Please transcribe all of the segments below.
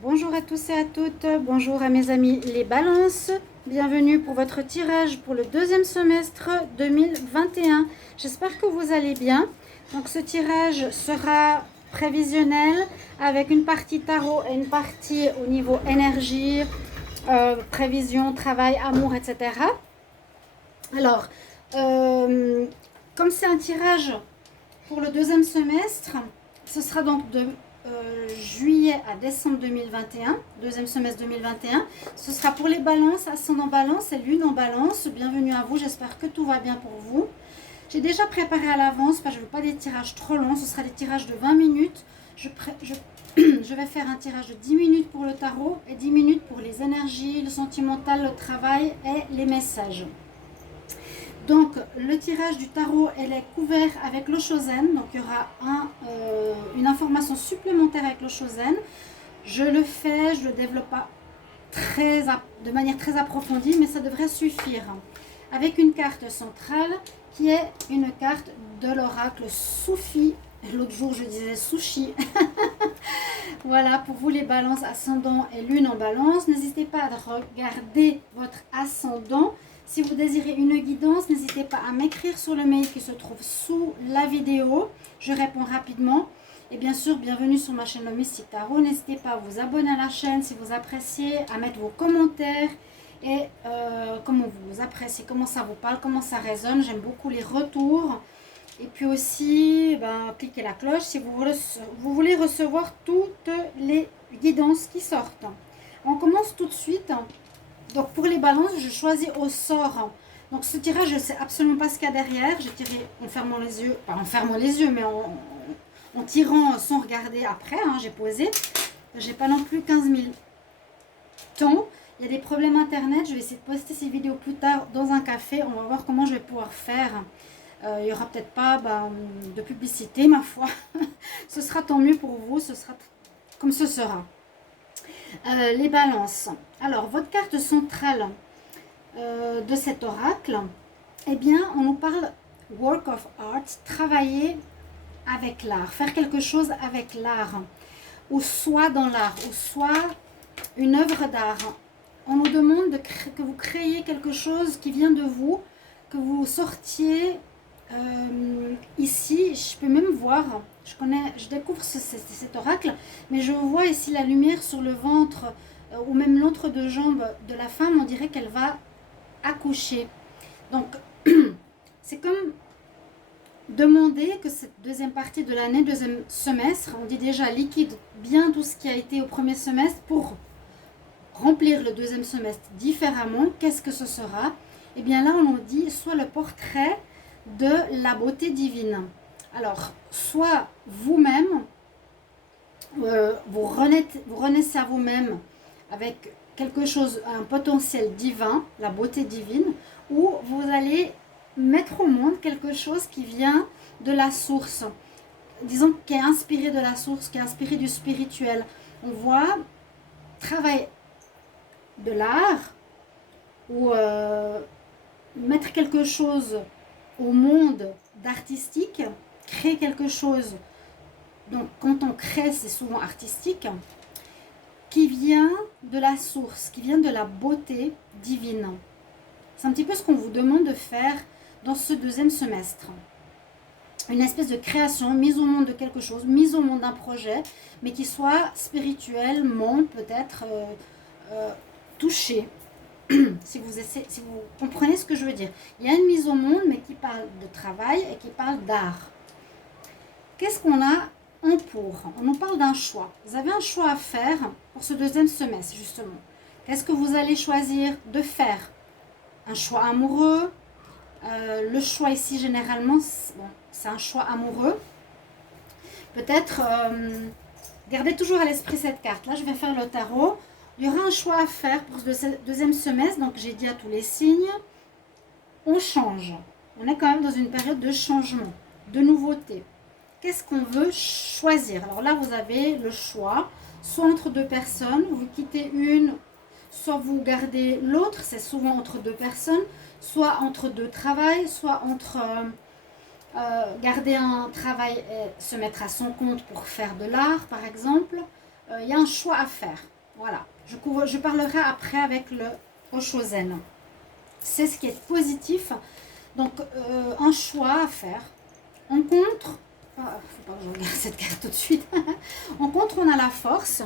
Bonjour à tous et à toutes, bonjour à mes amis les balances, bienvenue pour votre tirage pour le deuxième semestre 2021. J'espère que vous allez bien. Donc ce tirage sera prévisionnel avec une partie tarot et une partie au niveau énergie, prévision, travail, amour, etc. Alors, euh, comme c'est un tirage pour le deuxième semestre, ce sera donc de juillet à décembre 2021, deuxième semestre 2021. Ce sera pour les balances, ascendant balance et lune en balance. Bienvenue à vous, j'espère que tout va bien pour vous. J'ai déjà préparé à l'avance, parce que je ne veux pas des tirages trop longs, ce sera des tirages de 20 minutes. Je vais faire un tirage de 10 minutes pour le tarot et 10 minutes pour les énergies, le sentimental, le travail et les messages. Donc le tirage du tarot, elle est couvert avec le Shozen, donc il y aura une information supplémentaire avec le Shozen. Je le fais, je le développe pas de manière très approfondie, mais ça devrait suffire. Avec une carte centrale qui est une carte de l'oracle Soufi. L'autre jour je disais sushi. Voilà, pour vous les balances ascendant et lune en balance, n'hésitez pas à regarder votre ascendant. Si vous désirez une guidance, n'hésitez pas à m'écrire sur le mail qui se trouve sous la vidéo. Je réponds rapidement. Et bien sûr, bienvenue sur ma chaîne Mystique Tarot. N'hésitez pas à vous abonner à la chaîne si vous appréciez, à mettre vos commentaires et comment vous appréciez, comment ça vous parle, comment ça résonne. J'aime beaucoup les retours. Et puis aussi, cliquez la cloche si vous voulez recevoir toutes les guidances qui sortent. On commence tout de suite. Donc pour les balances, je choisis au sort. Donc ce tirage, je ne sais absolument pas ce qu'il y a derrière. J'ai tiré en fermant les yeux, pas en fermant les yeux, mais en tirant sans regarder après. J'ai posé. J'ai pas non plus 15 000 temps. Il y a des problèmes internet. Je vais essayer de poster ces vidéos plus tard dans un café. On va voir comment je vais pouvoir faire. Il n'y aura peut-être pas de publicité, ma foi. Ce sera tant mieux pour vous. Ce sera comme ce sera. Les balances. Alors, votre carte centrale de cet oracle, eh bien, on nous parle work of art, travailler avec l'art, faire quelque chose avec l'art, ou soit dans l'art, ou soit une œuvre d'art. On nous demande que vous créiez quelque chose qui vient de vous, que vous sortiez ici. Je peux même voir, je découvre cet oracle, mais je vois ici la lumière sur le ventre ou même l'entre-deux-jambes de la femme. On dirait qu'elle va accoucher. Donc, c'est comme demander que cette deuxième partie de l'année, deuxième semestre, on dit déjà liquide bien tout ce qui a été au premier semestre pour remplir le deuxième semestre différemment. Qu'est-ce que ce sera? Et bien là, on nous dit soit le portrait de la beauté divine. Alors, soit vous-même, vous renaissez à vous-même avec quelque chose, un potentiel divin, la beauté divine, ou vous allez mettre au monde quelque chose qui vient de la source, disons qui est inspiré de la source, qui est inspiré du spirituel. On voit travail de l'art ou mettre quelque chose au monde d'artistique, créer quelque chose. Donc quand on crée, c'est souvent artistique, qui vient de la source, qui vient de la beauté divine. C'est un petit peu ce qu'on vous demande de faire dans ce deuxième semestre. Une espèce de création, mise au monde de quelque chose, mise au monde d'un projet, mais qui soit spirituellement peut-être touché. Si vous comprenez ce que je veux dire. Il y a une mise au monde, mais qui parle de travail et qui parle d'art. Qu'est-ce qu'on a en pour? On nous parle d'un choix. Vous avez un choix à faire pour ce deuxième semestre, justement. Qu'est-ce que vous allez choisir de faire? Un choix amoureux. Le choix ici, généralement, c'est un choix amoureux. Peut-être, gardez toujours à l'esprit cette carte. Là, je vais faire le tarot. Il y aura un choix à faire pour ce deuxième semestre. Donc, j'ai dit à tous les signes, on change. On est quand même dans une période de changement, de nouveauté. Qu'est-ce qu'on veut choisir? Alors là, vous avez le choix, soit entre deux personnes, vous quittez une, soit vous gardez l'autre, c'est souvent entre deux personnes, soit entre deux travails, soit entre garder un travail et se mettre à son compte pour faire de l'art, par exemple, il y a un choix à faire. Voilà. Je parlerai après avec le Oshozen. C'est ce qui est positif. Donc, un choix à faire. En contre, faut pas que je regarde cette carte tout de suite. En contre, on a la force.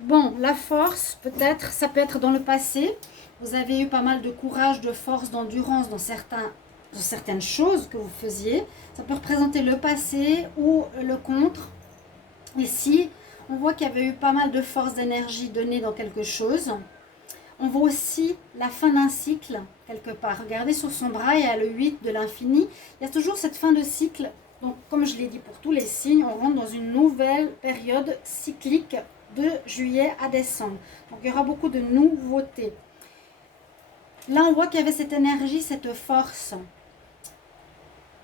Bon, la force, peut-être, ça peut être dans le passé. Vous avez eu pas mal de courage, de force, d'endurance dans certaines choses que vous faisiez. Ça peut représenter le passé ou le contre. Ici, on voit qu'il y avait eu pas mal de force, d'énergie donnée dans quelque chose. On voit aussi la fin d'un cycle, quelque part. Regardez sur son bras, il y a le 8 de l'infini. Il y a toujours cette fin de cycle. Donc, comme je l'ai dit pour tous les signes, on rentre dans une nouvelle période cyclique de juillet à décembre. Donc, il y aura beaucoup de nouveautés. Là, on voit qu'il y avait cette énergie, cette force.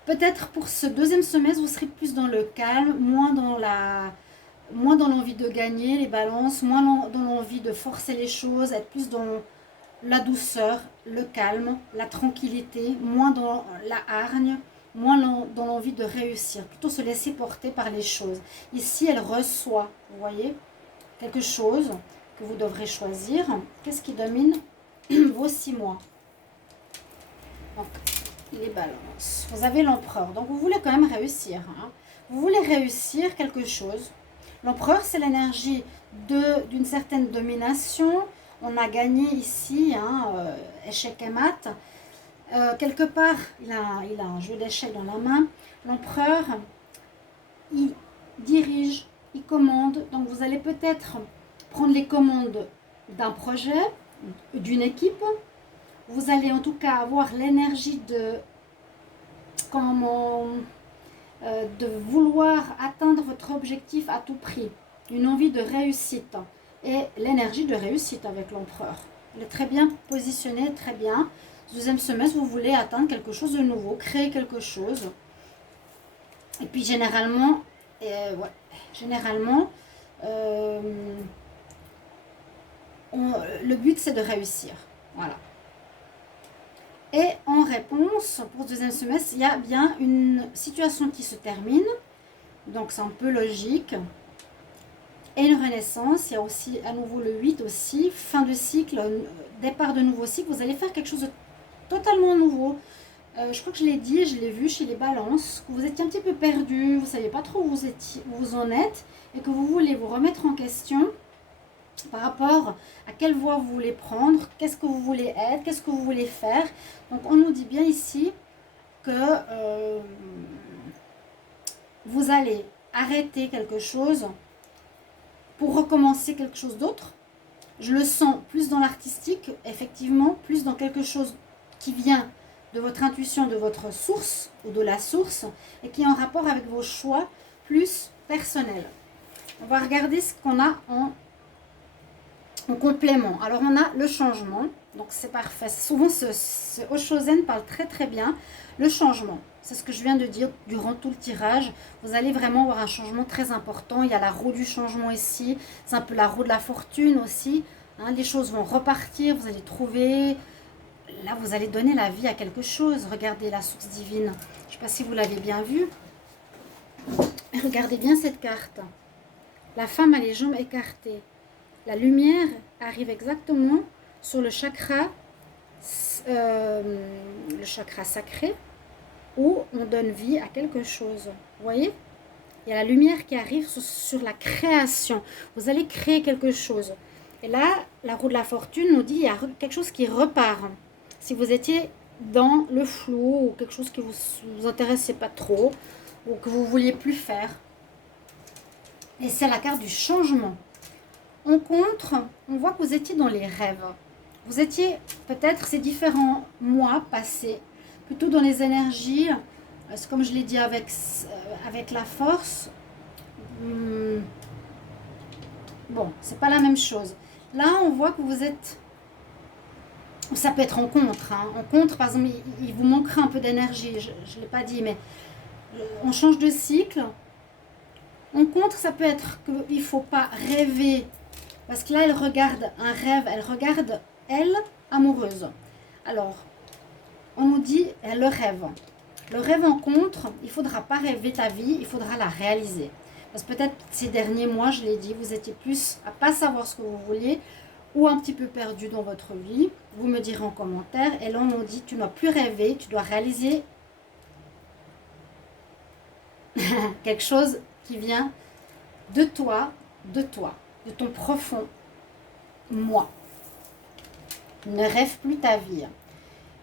Peut-être pour ce deuxième semestre, vous serez plus dans le calme, moins dans l'envie de gagner les balances, moins dans l'envie de forcer les choses, être plus dans la douceur, le calme, la tranquillité, moins dans la hargne, moins dans l'envie de réussir, plutôt se laisser porter par les choses. Ici, elle reçoit, vous voyez, quelque chose que vous devrez choisir. Qu'est-ce qui domine vos 6 mois? Donc, les balances. Vous avez l'empereur, donc vous voulez quand même réussir. Hein. Vous voulez réussir quelque chose. L'empereur, c'est l'énergie d'une certaine domination. On a gagné ici, échec et mat. Quelque part, il a un jeu d'échecs dans la main. L'empereur, il dirige, il commande. Donc, vous allez peut-être prendre les commandes d'un projet, d'une équipe. Vous allez en tout cas avoir l'énergie de vouloir atteindre votre objectif à tout prix. Une envie de réussite. Et l'énergie de réussite avec l'empereur. Elle est très bien positionnée, très bien. Deuxième semestre, vous voulez atteindre quelque chose de nouveau, créer quelque chose. Et puis généralement, le but c'est de réussir. Voilà. Et en réponse, pour ce deuxième semestre, il y a bien une situation qui se termine. Donc c'est un peu logique. Et une renaissance, il y a aussi à nouveau le 8 aussi, fin de cycle, départ de nouveau cycle. Vous allez faire quelque chose de totalement nouveau. Je crois que je l'ai dit, je l'ai vu chez les balances, que vous étiez un petit peu perdu, vous ne saviez pas trop où vous en êtes, et que vous voulez vous remettre en question par rapport à quelle voie vous voulez prendre, qu'est-ce que vous voulez être, qu'est-ce que vous voulez faire. Donc on nous dit bien ici que vous allez arrêter quelque chose pour recommencer quelque chose d'autre. Je le sens plus dans l'artistique, effectivement, plus dans quelque chose qui vient de votre intuition, de votre source ou de la source, et qui est en rapport avec vos choix plus personnels. On va regarder ce qu'on a en complément. Alors on a le changement, donc c'est parfait. Souvent ce Oshozen parle très très bien. Le changement, c'est ce que je viens de dire durant tout le tirage. Vous allez vraiment avoir un changement très important. Il y a la roue du changement ici, c'est un peu la roue de la fortune aussi. Hein, les choses vont repartir, vous allez trouver... Là, vous allez donner la vie à quelque chose. Regardez la source divine. Je ne sais pas si vous l'avez bien vu. Regardez bien cette carte. La femme a les jambes écartées. La lumière arrive exactement sur le chakra sacré, où on donne vie à quelque chose. Vous voyez? Il y a la lumière qui arrive sur la création. Vous allez créer quelque chose. Et là, la roue de la fortune nous dit qu'il y a quelque chose qui repart. Si vous étiez dans le flou ou quelque chose qui ne vous intéressait pas trop ou que vous ne vouliez plus faire. Et c'est la carte du changement. En contre, on voit que vous étiez dans les rêves. Vous étiez peut-être ces différents mois passés, plutôt dans les énergies, comme je l'ai dit avec la force. Bon, c'est pas la même chose. Là, on voit que vous êtes... Ça peut être en contre. Hein. En contre, par exemple, il vous manquera un peu d'énergie. Je ne l'ai pas dit, mais on change de cycle. En contre, ça peut être qu'il ne faut pas rêver. Parce que là, elle regarde un rêve. Elle regarde, elle, amoureuse. Alors, on nous dit le rêve. Le rêve en contre, il ne faudra pas rêver ta vie. Il faudra la réaliser. Parce que peut-être ces derniers mois, je l'ai dit, vous étiez plus à pas savoir ce que vous vouliez ou un petit peu perdu dans votre vie. Vous me direz en commentaire. Et là, on nous dit, tu ne dois plus rêver, tu dois réaliser quelque chose qui vient de toi, de ton profond moi. Ne rêve plus ta vie.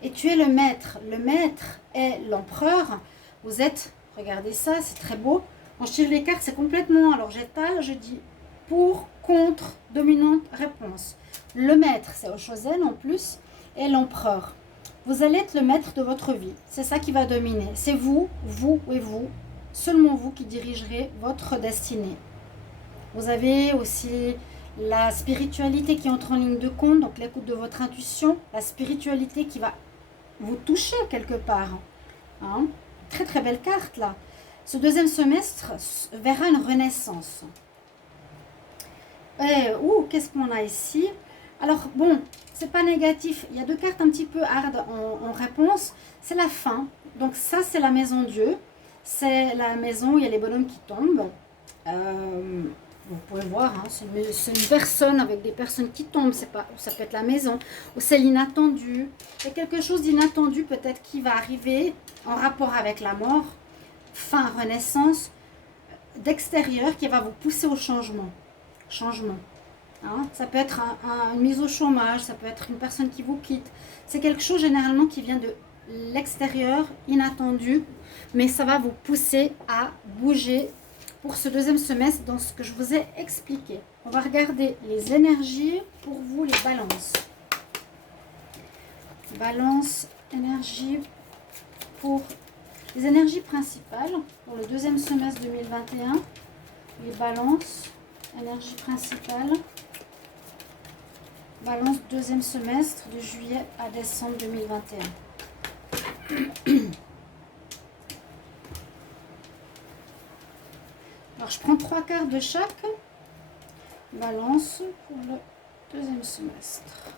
Et tu es le maître. Le maître est l'empereur. Vous êtes, regardez ça, c'est très beau. Quand je tire les cartes, c'est complètement, alors j'étale, je dis pour, contre, dominante, réponse. Le maître, c'est Oshozen en plus, et l'empereur. Vous allez être le maître de votre vie. C'est ça qui va dominer. C'est vous, vous et vous, seulement vous qui dirigerez votre destinée. Vous avez aussi la spiritualité qui entre en ligne de compte, donc l'écoute de votre intuition, la spiritualité qui va vous toucher quelque part. Hein? Très très belle carte là. Ce deuxième semestre verra une renaissance. Qu'est-ce qu'on a ici? Alors bon, c'est pas négatif. Il y a deux cartes un petit peu hard en réponse. C'est la fin. Donc ça, c'est la maison Dieu. C'est la maison où il y a les bonhommes qui tombent. Vous pouvez voir, hein, c'est une personne avec des personnes qui tombent. Ça peut être la maison. Ou c'est l'inattendu. Il y a quelque chose d'inattendu peut-être qui va arriver en rapport avec la mort. Fin, renaissance d'extérieur qui va vous pousser au changement. Hein? Ça peut être une mise au chômage, ça peut être une personne qui vous quitte. C'est quelque chose généralement qui vient de l'extérieur, inattendu, mais ça va vous pousser à bouger pour ce deuxième semestre dans ce que je vous ai expliqué. On va regarder les énergies pour vous, les balances. Balance, énergie pour les énergies principales pour le deuxième semestre 2021. Les balances, énergie principale. Balance deuxième semestre de juillet à décembre 2021. Alors je prends 3 cartes de chaque. Balance pour le deuxième semestre.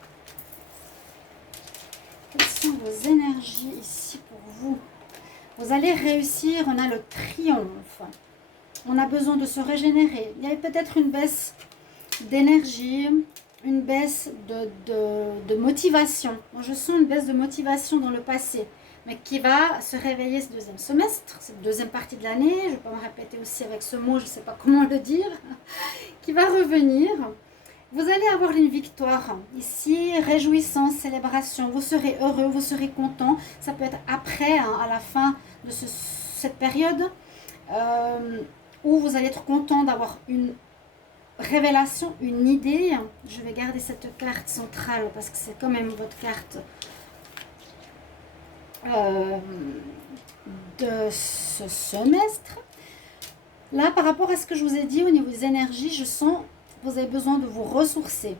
Quelles sont vos énergies ici pour vous? Vous allez réussir, on a le triomphe. On a besoin de se régénérer. Il y a peut-être une baisse d'énergie, une baisse de motivation. Moi, je sens une baisse de motivation dans le passé, mais qui va se réveiller ce deuxième semestre, cette deuxième partie de l'année. Je vais pas me répéter aussi avec ce mot, je ne sais pas comment le dire, qui va revenir. Vous allez avoir une victoire. Ici, réjouissance, célébration. Vous serez heureux, vous serez content. Ça peut être après, hein, à la fin de cette période, où vous allez être content d'avoir une révélation, une idée. Je vais garder cette carte centrale parce que c'est quand même votre carte de ce semestre. Là, par rapport à ce que je vous ai dit au niveau des énergies, je sens que vous avez besoin de vous ressourcer.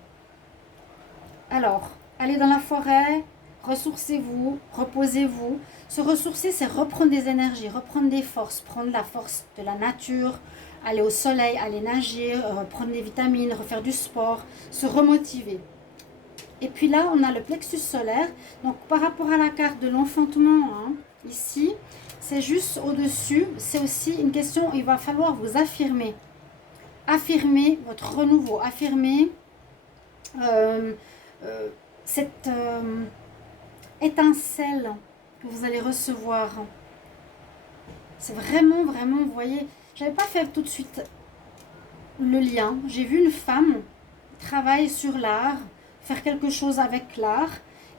Alors, allez dans la forêt, ressourcez-vous, reposez-vous. Se ressourcer, c'est reprendre des énergies, reprendre des forces, prendre la force de la nature, aller au soleil, aller nager, prendre des vitamines, refaire du sport, se remotiver. Et puis là, on a le plexus solaire. Donc, par rapport à la carte de l'enfantement, hein, ici, c'est juste au-dessus. C'est aussi une question, il va falloir vous affirmer. Affirmer votre renouveau, affirmer cette étincelle que vous allez recevoir. C'est vraiment, vraiment, vous voyez, je n'avais pas fait tout de suite le lien. J'ai vu une femme travailler sur l'art, faire quelque chose avec l'art.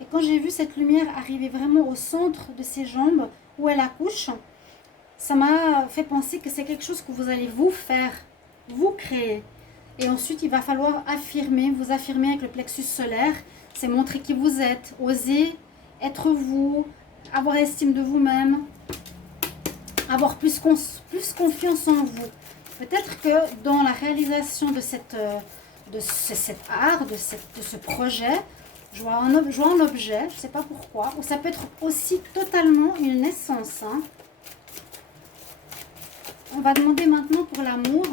Et quand j'ai vu cette lumière arriver vraiment au centre de ses jambes, où elle accouche, ça m'a fait penser que c'est quelque chose que vous allez vous faire, vous créer. Et ensuite, il va falloir affirmer, vous affirmer avec le plexus solaire. C'est montrer qui vous êtes, oser être vous, avoir estime de vous-même, avoir plus confiance en vous. Peut-être que dans la réalisation de cet art, de ce projet, je vois un objet, je ne sais pas pourquoi, ou ça peut être aussi totalement une naissance. Hein. On va demander maintenant pour l'amour,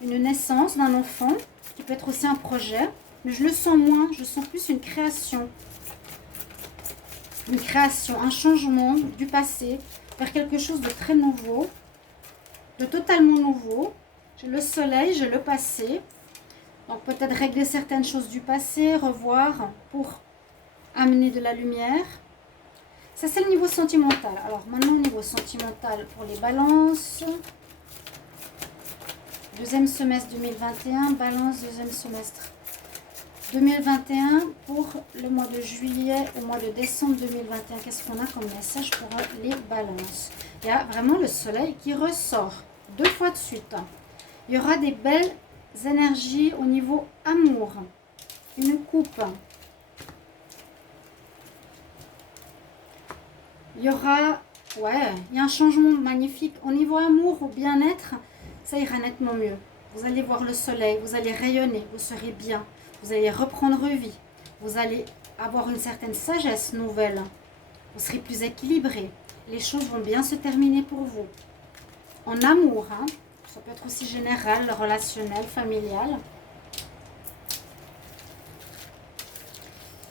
une naissance d'un enfant, qui peut être aussi un projet, mais je le sens moins, je sens plus une création. Une création, un changement du passé vers quelque chose de très nouveau, de totalement nouveau. J'ai le soleil, j'ai le passé. Donc peut-être régler certaines choses du passé, revoir pour amener de la lumière. Ça, c'est le niveau sentimental. Alors maintenant, au niveau sentimental pour les balances. Deuxième semestre 2021, balance, deuxième semestre 2021 pour le mois de juillet au mois de décembre 2021. Qu'est-ce qu'on a comme message pour les balances? Il y a vraiment le soleil qui ressort 2 fois de suite. Il y aura des belles énergies au niveau amour. Une coupe. Il y aura, il y a un changement magnifique. Au niveau amour, au bien-être, ça ira nettement mieux. Vous allez voir le soleil, vous allez rayonner, vous serez bien. Vous allez reprendre vie. Vous allez avoir une certaine sagesse nouvelle. Vous serez plus équilibré. Les choses vont bien se terminer pour vous. En amour, hein. Ça peut être aussi général, relationnel, familial.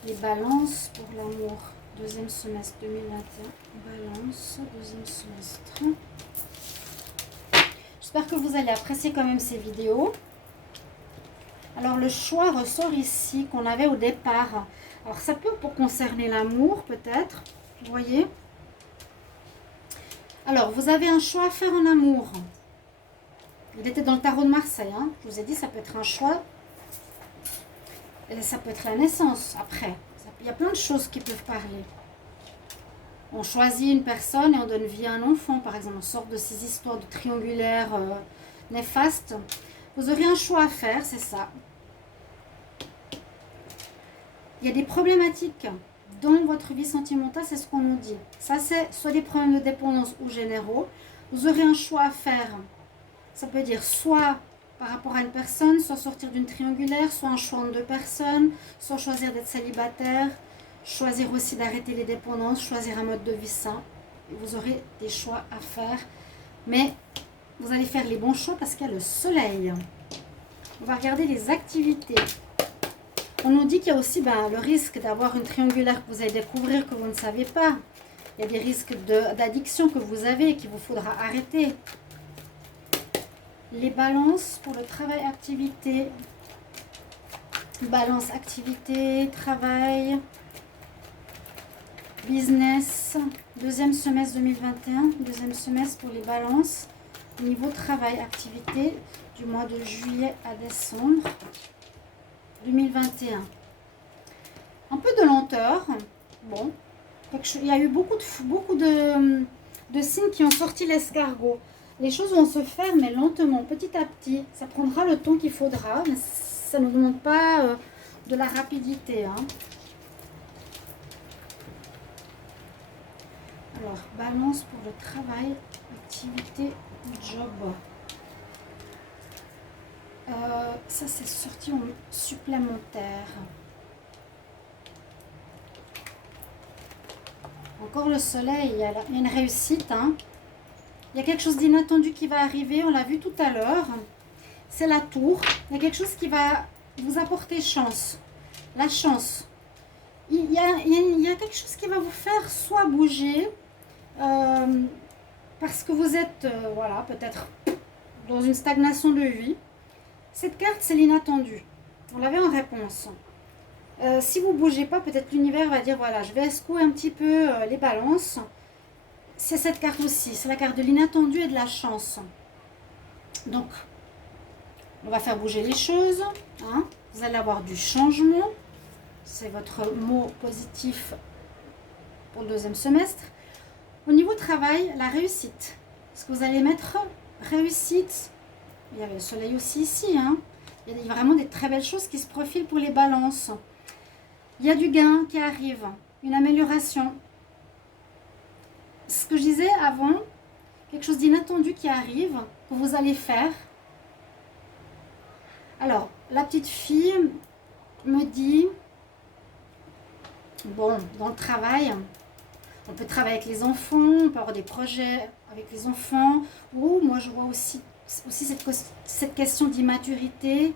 Les balances pour l'amour. Deuxième semestre 2021. Balance, deuxième semestre. J'espère que vous allez apprécier quand même ces vidéos. Alors le choix ressort ici qu'on avait au départ. Alors ça peut pour concerner l'amour peut-être. Vous voyez. Alors vous avez un choix à faire en amour. Il était dans le tarot de Marseille. Hein. Je vous ai dit ça peut être un choix. Et ça peut être la naissance après. Il y a plein de choses qui peuvent parler. On choisit une personne et on donne vie à un enfant. Par exemple, on sort de ces histoires de triangulaires néfastes. Vous aurez un choix à faire, c'est ça. Il y a des problématiques dans votre vie sentimentale, c'est ce qu'on nous dit. Ça, c'est soit des problèmes de dépendance ou généraux. Vous aurez un choix à faire. Ça peut dire soit par rapport à une personne, soit sortir d'une triangulaire, soit un choix en 2 personnes, soit choisir d'être célibataire, choisir aussi d'arrêter les dépendances, choisir un mode de vie sain. Vous aurez des choix à faire. Mais vous allez faire les bons choix parce qu'il y a le soleil. On va regarder les activités. On nous dit qu'il y a aussi le risque d'avoir une triangulaire que vous allez découvrir que vous ne savez pas. Il y a des risques d'addiction que vous avez et qu'il vous faudra arrêter. Les balances pour le travail, activité. Balance, activité, travail, business. Deuxième semestre 2021. Deuxième semestre pour les balances. Niveau travail, activité du mois de juillet à décembre 2021. Un peu de lenteur. Bon, il y a eu beaucoup de signes qui ont sorti l'escargot. Les choses vont se faire, mais lentement, petit à petit. Ça prendra le temps qu'il faudra, mais ça ne demande pas de la rapidité. Hein. Alors, balance pour le travail, activité, job. Ça, c'est sorti en supplémentaire. Encore le soleil, il y a une réussite. Hein. Il y a quelque chose d'inattendu qui va arriver, on l'a vu tout à l'heure. C'est la tour. Il y a quelque chose qui va vous apporter chance. La chance. Il y a quelque chose qui va vous faire soit bouger, parce que vous êtes, voilà, peut-être dans une stagnation de vie. Cette carte, c'est l'inattendu. On l'avait en réponse. Si vous ne bougez pas, peut-être l'univers va dire, voilà, je vais secouer un petit peu les balances. C'est cette carte aussi. C'est la carte de l'inattendu et de la chance. Donc, on va faire bouger les choses. Hein. Vous allez avoir du changement. C'est votre mot positif pour le deuxième semestre. Au niveau travail, la réussite. Est-ce que vous allez mettre réussite? Il y avait le soleil aussi ici. Hein. Il y a vraiment des très belles choses qui se profilent pour les balances. Il y a du gain qui arrive. Une amélioration. Ce que je disais avant, quelque chose d'inattendu qui arrive, que vous allez faire. Alors, la petite fille me dit, bon, dans le travail, on peut travailler avec les enfants, on peut avoir des projets avec les enfants, ou moi je vois aussi cette question d'immaturité,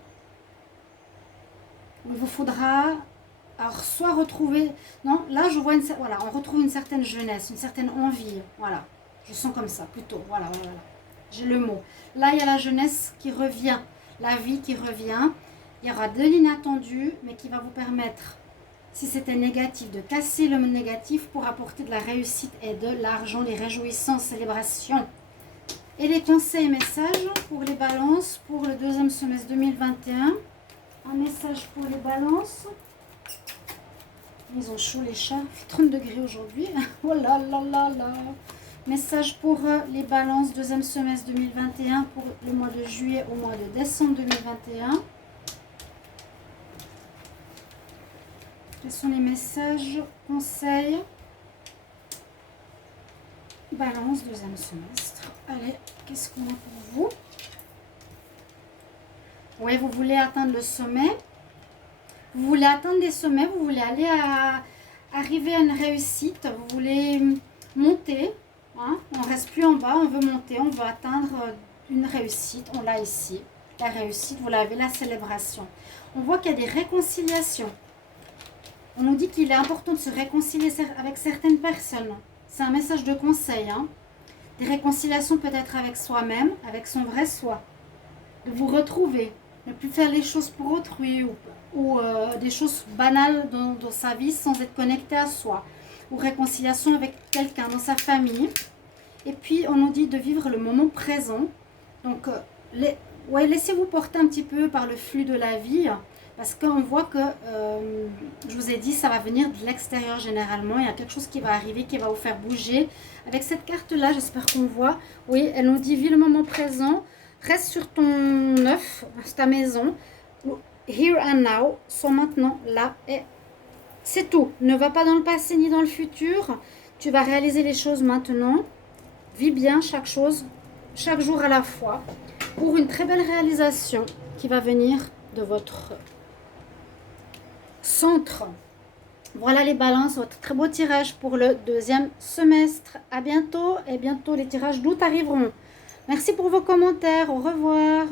où il vous faudra, alors soit retrouver, non, là je vois, voilà, on retrouve une certaine jeunesse, une certaine envie, voilà, je sens comme ça, plutôt, voilà. j'ai le mot. Là, il y a la jeunesse qui revient, la vie qui revient. Il y aura de l'inattendu, mais qui va vous permettre, si c'était négatif, de casser le négatif pour apporter de la réussite et de l'argent, les réjouissances, célébrations. Et les conseils et messages pour les balances pour le deuxième semestre 2021. Un message pour les balances. Ils ont chaud les chats, il fait 30 degrés aujourd'hui. Oh là là là là. Message pour les balances, deuxième semestre 2021 pour le mois de juillet au mois de décembre 2021. Quels sont les messages, conseils? Balance, deuxième semestre. Allez, qu'est-ce qu'on a pour vous? Oui, vous voulez atteindre le sommet. Vous voulez atteindre des sommets, vous voulez arriver à une réussite, vous voulez monter. Hein? On ne reste plus en bas, on veut monter, on veut atteindre une réussite. On l'a ici, la réussite, vous l'avez, la célébration. On voit qu'il y a des réconciliations. On nous dit qu'il est important de se réconcilier avec certaines personnes. C'est un message de conseil. Hein? Des réconciliations peut-être avec soi-même, avec son vrai soi. De vous retrouver, ne plus faire les choses pour autrui ou des choses banales dans sa vie sans être connecté à soi. Ou réconciliation avec quelqu'un dans sa famille. Et puis on nous dit de vivre le moment présent. Donc laissez-vous porter un petit peu par le flux de la vie. Parce qu'on voit que, je vous ai dit, ça va venir de l'extérieur généralement. Il y a quelque chose qui va arriver, qui va vous faire bouger. Avec cette carte-là, j'espère qu'on voit. Oui, elle nous dit, vis le moment présent. Reste sur ton œuf, sur ta maison. Here and now, sois maintenant, là. Et c'est tout. Ne va pas dans le passé ni dans le futur. Tu vas réaliser les choses maintenant. Vis bien chaque chose, chaque jour à la fois. Pour une très belle réalisation qui va venir de votre centre. Voilà les balances, votre très beau tirage pour le deuxième semestre. À bientôt et bientôt les tirages d'août arriveront. Merci pour vos commentaires. Au revoir.